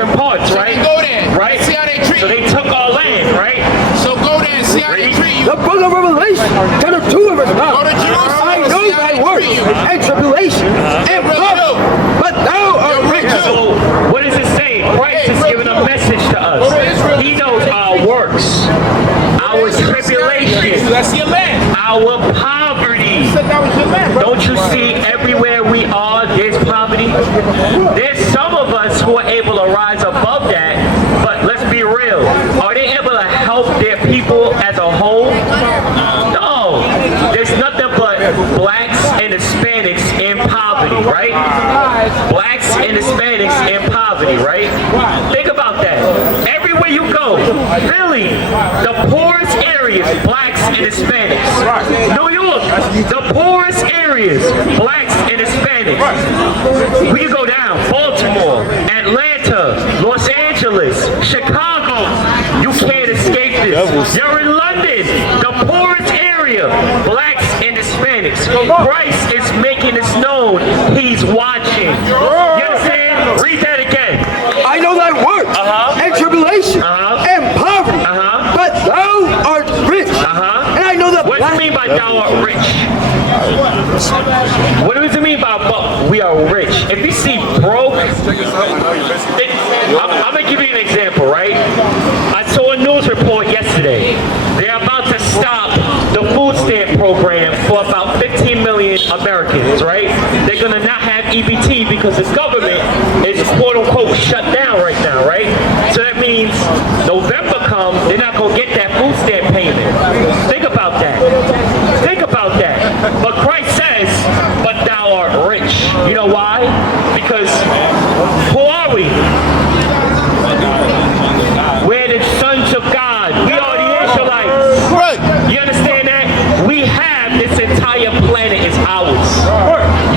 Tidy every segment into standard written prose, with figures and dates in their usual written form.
different parts, right? So go there. Right? See how they treat So they took our land, right? So go there and see how they treat you. The book of Revelation, chapter 2 verse 9. Go to Jerusalem. I know See how thy they works treat you. and tribulation and poverty, but thou art rich. So what does it say? Christ is giving a message to us. He knows our works, our tribulation, That's your land. our poverty. Said that was your land, bro. Don't you see everywhere we are, there's poverty? There's some of us who are able to rise above that, but let's be real. Are they able to help their people as a whole? No. There's nothing but blacks and Hispanics in poverty, right? Blacks and Hispanics in poverty, right? Think about that. Everywhere you go, Philly, the poorest areas, blacks and Hispanics. New York, the poorest areas, blacks and Hispanics. We can go down, Baltimore, Atlanta, Los Angeles, Chicago. You can't escape this. You're in London, the poorest area, blacks and Hispanics. Christ is making this known. He's watching. You understand? Read that again. I know thy works and tribulation and poverty, but thou art rich. And I know the What does it mean by thou art rich? What does it mean by we are rich? If you see broke, I'm going to give you an example, right? I saw a news report yesterday. They're about to stop the food stamp program for about 15 million Americans, right? They're going to not have EBT because the government is quote unquote shut down right now, right? So that means November comes, they're not going to get that food stamp payment. Think about that. Think about that. But Christ says, but thou art rich. You know why? Because who are we? We're the sons of God. We are the Israelites. You understand that? We have this entire planet is ours.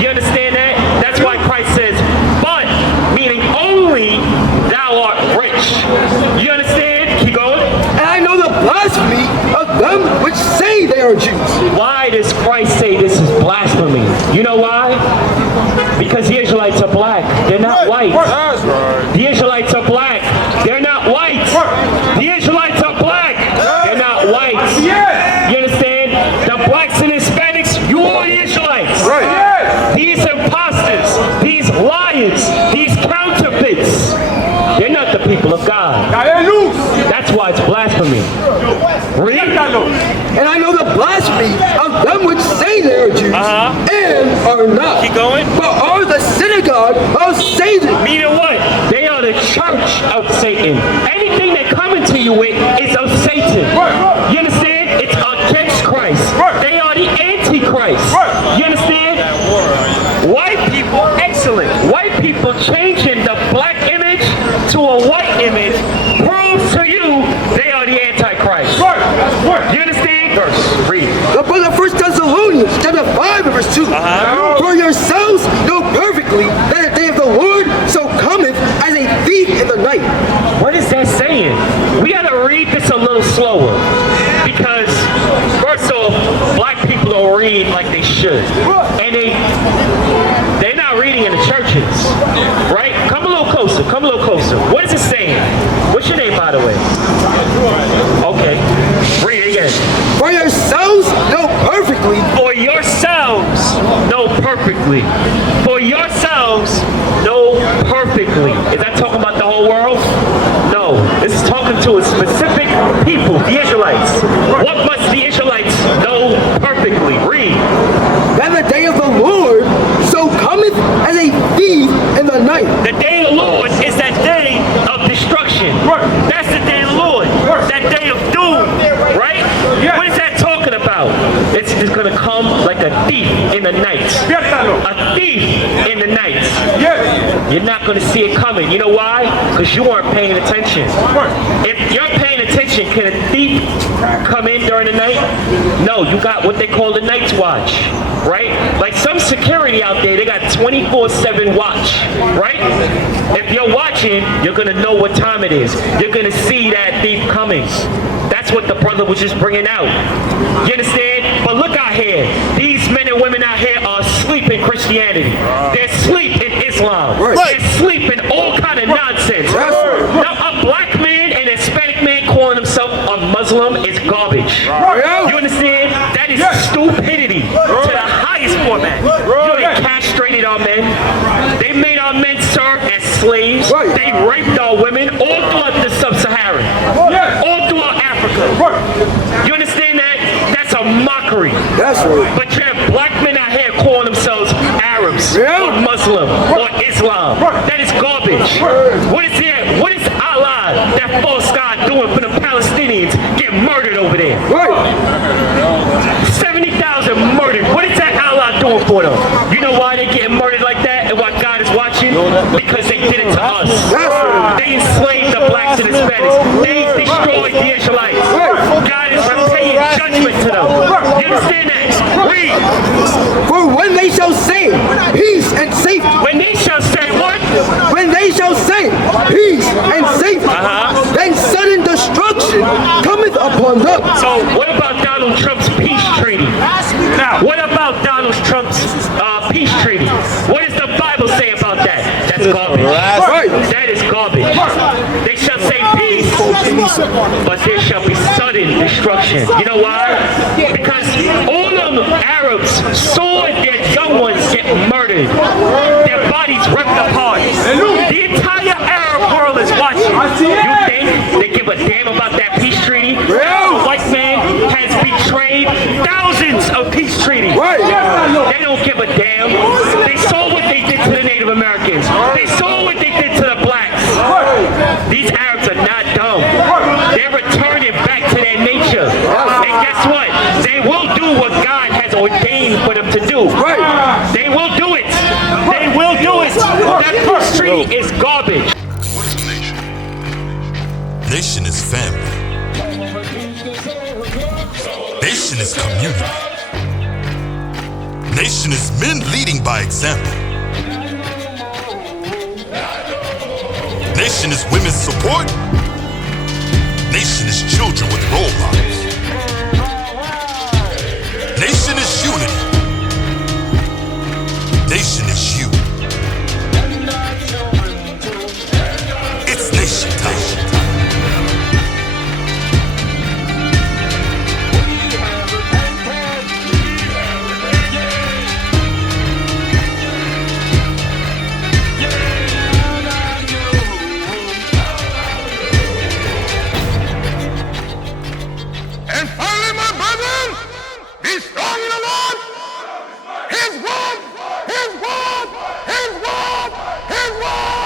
You understand that? That's why Christ says, but, meaning only thou art rich. You understand? Keep going. And I know the blasphemy of them which say they are Jews. Why does Christ say this is blasphemy? You know why? Because the Israelites are black. They're not white. The Israelites are black. They're not white. The Israelites are black. They're not white. You understand? The blacks and Hispanics, you are the Israelites. These imposters, these liars, these counterfeits, they're not the people of God. That's why it's blasphemy. Read. And I know the blasphemy of them which say they are Jews and are not. Keep going. But are the synagogue of Satan. Meaning what? They are the church of Satan. Anything they come into you with is of Satan. You understand? It's against Christ. They are the Antichrist. You understand? White people, excellent. White people changing the black image to a white image proves to you they are the Antichrist. You understand? Verse, read. The book of 1 Thessalonians, chapter 5, verse 2. For yourselves know perfectly that the day of the Lord so cometh as a thief in the night. What is that saying? We got to read this a little slower. Because, first off, black people don't read like they should. And they're not reading in the churches. Right? Come a little closer. Come a little closer. What is it saying? What's your name, by the way? Okay. Read it again. For yourselves know perfectly. For yourselves know perfectly. For yourselves know perfectly. Is that talking about the whole world? No. This is talking to a specific people, the Israelites. What must the Israelites know perfectly? Read. That the day of the Lord so cometh as a thief in the night. The day of the Lord is that day of destruction. That's the day of the Lord. That day of doom. Right? What is that talking about? It's going to come like a thief in the night. A thief in the night. You're not going to see it coming. You know why? Because you weren't paying attention. If you're paying attention, can a thief come in during the night? No, you got what they call the night watch. Right? Like some security out there, they got 24/7 watch. Right? If you're watching, you're going to know what time it is. You're going to see that thief coming. That's what the brother was just bringing out. You understand? But look out here. These men and women out here are asleep in Christianity. They're asleep in Islam. They're asleep in all kind of nonsense. Muslim is garbage. You understand? That is stupidity to the highest format. You know, they castrated our men. They made our men serve as slaves. They raped our women all throughout the sub-Saharan. All throughout Africa. You understand that? That's a mockery. That's right. But you have black men out here calling themselves Arabs or Muslim or Islam. That is garbage. What is it? What is Allah, that false God, doing for the Palestinians getting murdered over there? 70,000 murdered. What is that Allah doing for them? You know why they getting murdered like that and why God is watching? Because they did it to us. They enslaved the blacks and Hispanics. They destroyed the Israelites. God is paying judgment to them. You understand that? Read. For when they shall say peace and safety. When they shall say what? When they shall say peace and safety, then sudden destruction cometh upon them. So what about Donald Trump's peace treaty? What about Donald Trump's peace treaty? What does the Bible say about that? That's garbage. That is garbage. They shall say peace, but there shall be sudden destruction. You know why? Because all of them Arabs saw their young ones get murdered. Their bodies ripped apart. The entire Arab world is watching. You think they give a damn about that peace treaty? The white man has betrayed thousands of peace treaties. They don't give a damn. They saw what they did to the Native Americans. They saw what they did to the blacks. These Arabs are not dumb. They're returning back to their nature. And guess what? They will do what God has ordained for them to do. They will do it. They will do it. That peace treaty is garbage. What is a nation? Nation is family. Nation is community. Nation is men leading by example. Nation is women's support. Nation is children with role models. Nation is unity. Nation is you. It's nation time. And finally, my brethren, be strong in the Lord. His word, his word, his word, his word.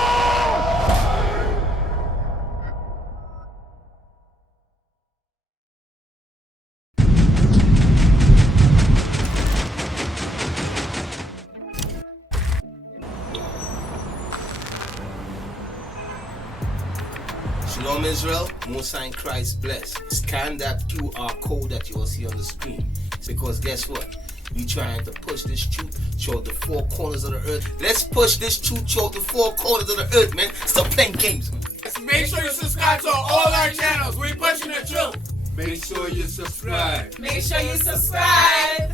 Shalom Israel, Most High in Christ bless. Scan that QR code that you will see on the screen. Because guess what? We trying to push this truth throughout the four corners of the earth. Let's push this truth throughout the four corners of the earth, man. Stop playing games, man. Make sure you subscribe to all our channels. We're pushing the truth. Make sure you subscribe. Make sure you subscribe.